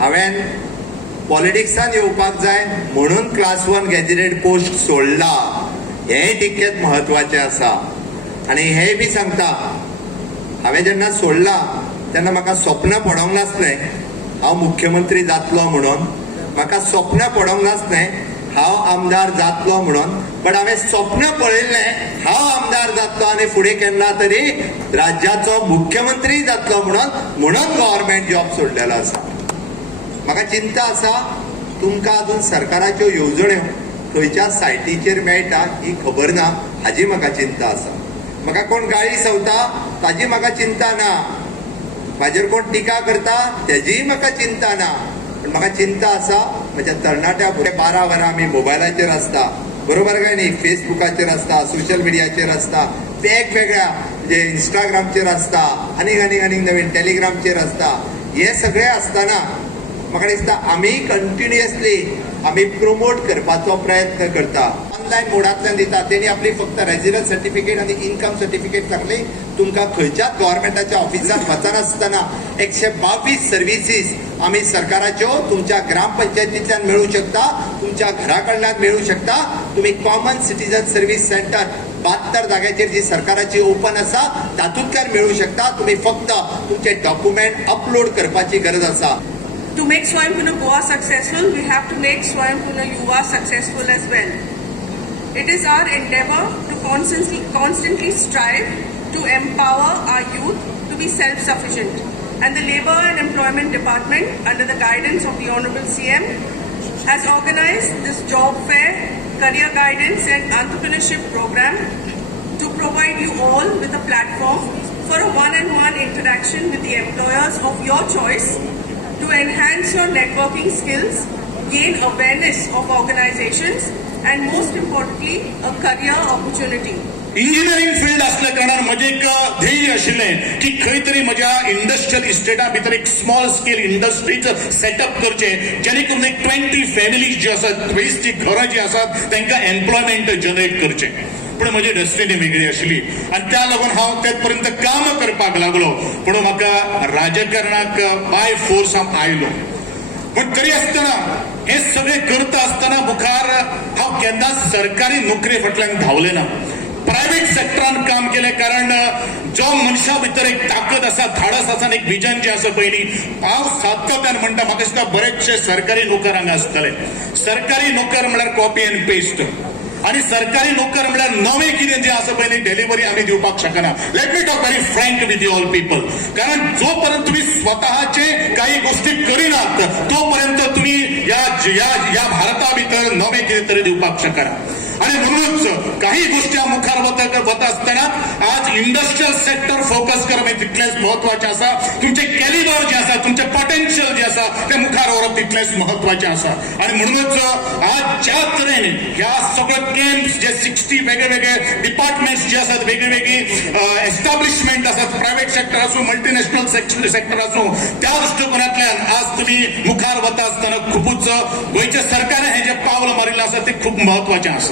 हांवें पॉलिटिक्सान येवपाक जाय म्हणून क्लास 1 गॅजेटेड पोस्ट सोडला, हेंय तितकेंच म्हत्वाचें आसा. आनी हेंय बी सांगता, हांवें जेन्ना सोडला तेन्ना म्हाका स्वप्न पडोंक नासलें हांव मुख्यमंत्री जातलो म्हणून, म्हाका स्वप्न पडोंक नासलें हांव आमदार जातलो म्हणून, बट हांवें स्वप्न पळयल्लें हांव आमदार जातलो आनी फुडें केन्ना तरी राज्याचो मुख्यमंत्री जातलो म्हणून गव्हर्नमेंट जॉब सोडलेलो आसा. म्हाका चिंता आसा तुमकां अजून सरकाराच्यो येवजण्यो खंयच्या सायटीचेर मेळटा ही खबर ना, हाजी म्हाका चिंता आसा. म्हाका कोण गाळी सवता ताजी म्हाका चिंता ना, म्हाजेर कोण टिका करता तेजीय म्हाका चिंता ना, पण म्हाका चिंता आसा म्हज्या तरणाट्या भुरग्या 12 वरां आमी मोबायलाचेर आसता, बरोबर काय न्ही, फेसबुकाचेर आसता, सोशल मिडियाचेर आसता, वेगवेगळ्या म्हणजे इंस्टाग्रामचेर आसता, आनीक नवीन टेलिग्रामचेर आसता. हे सगळे आसतना म्हाका दिसता आमी कंटिन्युअसली आमी प्रमोट करपाचो प्रयत्न करता. ऑनलायन मोडांतल्यान दिता, तेणी आपली फक्त रेजिडन्स सर्टिफिकेट आनी इन्कम सर्टिफिकेट सांगली. तुमकां खंयच्याच गव्हर्नमेंटाच्या ऑफिसांत वचनासतना 122 सर्विसीस आमी सरकाराच्यो तुमच्या ग्रामपंचायतींतल्यान मेळूं शकता, तुमच्या घरा कडल्यान मेळूं शकता. तुम्ही कॉमन सिटीजन सर्व्हिस सेंटर 72 जाग्याचेर जी सरकाराची ओपन आसा तातूंतल्यान मेळूं शकता. तुम्ही फक्त तुमचे डॉक्युमेंट अपलोड करपाची गरज आसा. To make Swayambhuna Goa successful, we have to make Swayambhuna Yuva successful as well. It is our endeavor to constantly strive to empower our youth to be self-sufficient. And the Labour and Employment Department, under the guidance of the Honourable CM, has organized this job fair, career guidance and entrepreneurship program to provide you all with a platform for a one-on-one interaction with the employers of your choice, to enhance your networking skills, gain awareness of organizations, and most importantly, a career opportunity. Engineering field असल्या कारणान म्हजें एक ध्येय आशिल्लें की खंय तरी म्हज्या इंडस्ट्रियल इस्टेटा भितर एक स्मॉल स्केल इंडस्ट्रीज सेटअप करचें, जेणे करून एक 20 फॅमिलीज ज्यो आसात, 20 घरां जी आसात तांकां एम्प्लॉयमेंट जनरेट करचें. पण म्हजी डेस्टिनी वेगळी आशिल्ली आनी त्या लागून हांव ते पर्यंत काम करपाक लागलो. पूण म्हाका राजकारणाक बाय फोर्स हांव आयलो. पण तरी आसतना हे सगळे करता आसतना मुखार हांव केन्नाच सरकारी नोकरी फाटल्यान धांवलें ना. प्रायव्हेट सेक्टरान काम केलें, कारण जो मनशा भितर एक ताकद आसा, धाडस आसा, एक विजन जे आसा पळय न्ही, हांव सातत्यान म्हणटा म्हाका दिसता बरेचशे सरकारी नोकर हांगा आसतले. सरकारी नोकर म्हळ्यार कॉपी एंड पेस्ट, आणि सरकारी नोकर म्हळ्यार नवें कितें जें आसा पळय न्ही डिलिव्हरी आमी दिवपाक शकना. Let me talk very frank with you all people. कारण जोपर्यंत तुम्ही स्वतःचे काही गोष्टी करिनात तोपर्यंत तुम्ही या भारता भितर नवें कितें तरी दिवपाक शकना. आणि म्हणूनच काही गोष्टी मुखार वता असताना आज इंडस्ट्रियल सेक्टर फोकस करप तितलेंच महत्वाचें आसा. तुमचे कॅलिबर जे आसा, तुमचे पोटेन्शियल जे आसा ते मुखार व्हरप तितलेंच महत्वाचें आसा. आणि म्हणूनच आज ज्या तरेन ह्या सगळे कॅम्प्स जे 60 वेगळे डिपार्टमेंट्स जे आसात, वेगळी एस्टॅब्लिशमेंट आसात, प्रायव्हेट सेक्टर आसूं, मल्टीनॅशनल सेक्टर आसूं, त्या दृश्टिकोनांतल्यान आज तुम्ही मुखार वता असताना खूपच गोंयच्या सरकारान हें जें पावल मारिल्लें आसा तें खूब महत्वाचें आसा.